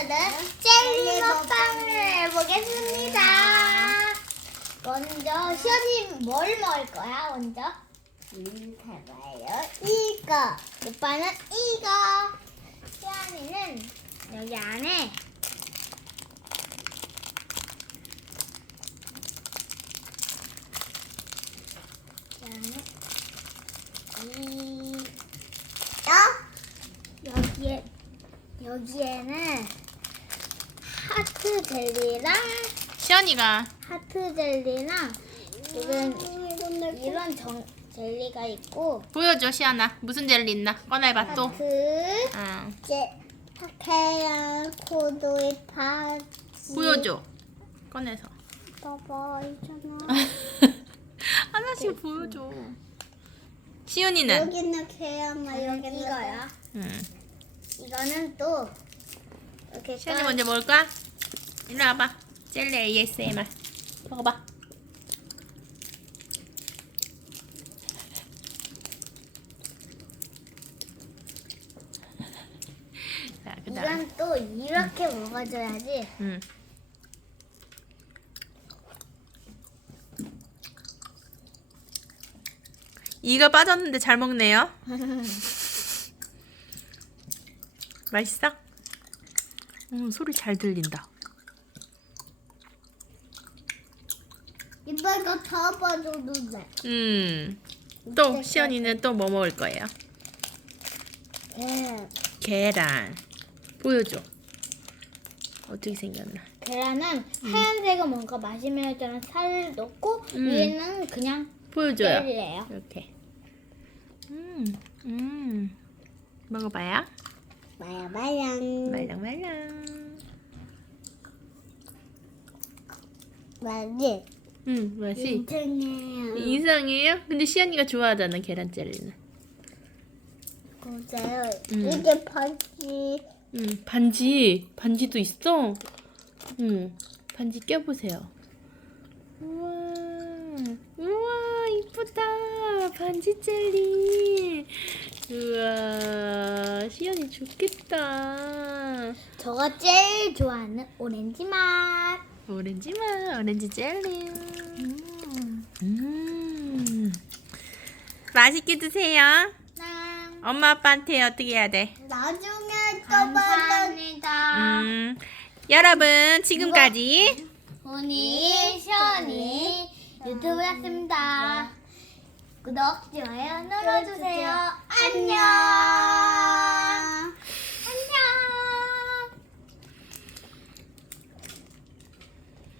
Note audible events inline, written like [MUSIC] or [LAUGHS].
오늘은 젤리 먹방을 해보겠습니다. 먼저 시연이 뭘 먹을 거야? 먼저 음, 해봐요. 이거. 오빠는 이거. 시연이는 여기 안에 이 여기에 여기에는 하트 젤리랑 시연이가. 하트 젤리랑 이런 이런 정, 젤리가 있고 보여줘 시연아. 무슨 젤리 있나? 꺼내봐 또. 하트 어. 제 코도이 파지. 보여줘. 꺼내서. 봐봐 있잖아 [LAUGHS] 하나씩 보여줘. 시연이는? 여기는 케야마 여기는 이거야. 응. 이거는 또 이렇게 시연이 까- 먼저 먹을까? 일로 와봐 젤리 ASMR 먹어봐 [LAUGHS] 자 그다음 이건 또 이렇게 먹어줘야지 응. 이가 빠졌는데 잘 먹네요. [LAUGHS] 맛있어? 음, 소리 잘 들린다. 이빨가 다 빠져도 돼 음. 또 시연이는 또 뭐 먹을 거예요? 예. 계란. 보여줘. 어떻게 생겼나? 계란은 하얀색은 뭔가 마시멜로처럼 살을 넣고 음. 위에는 그냥 보여줘요. 젤리예요. 이렇게. 음, 음. 먹어봐요. 마야마양 말랑말랑. 맛이 음, 맛이 인생이에요. 이상해요? 근데 시연이가 좋아하잖아 계란 젤리는. 보세요. 음. 이게 바지 음, 반지 반지도 있어. 음, 반지 껴보세요. 우와, 우와 이쁘다 반지 젤리. 우와 시연이 좋겠다. 저가 제일 좋아하는 오렌지 맛. 오렌지 맛 오렌지 젤리. 음. 음, 맛있게 드세요. 난 엄마 아빠한테 어떻게 해야 돼? 나중에 또 감사합니다. 음, 여러분 지금까지 오니 시연이 유튜브였습니다. 구독, 좋아요 눌러주세요. 안녕.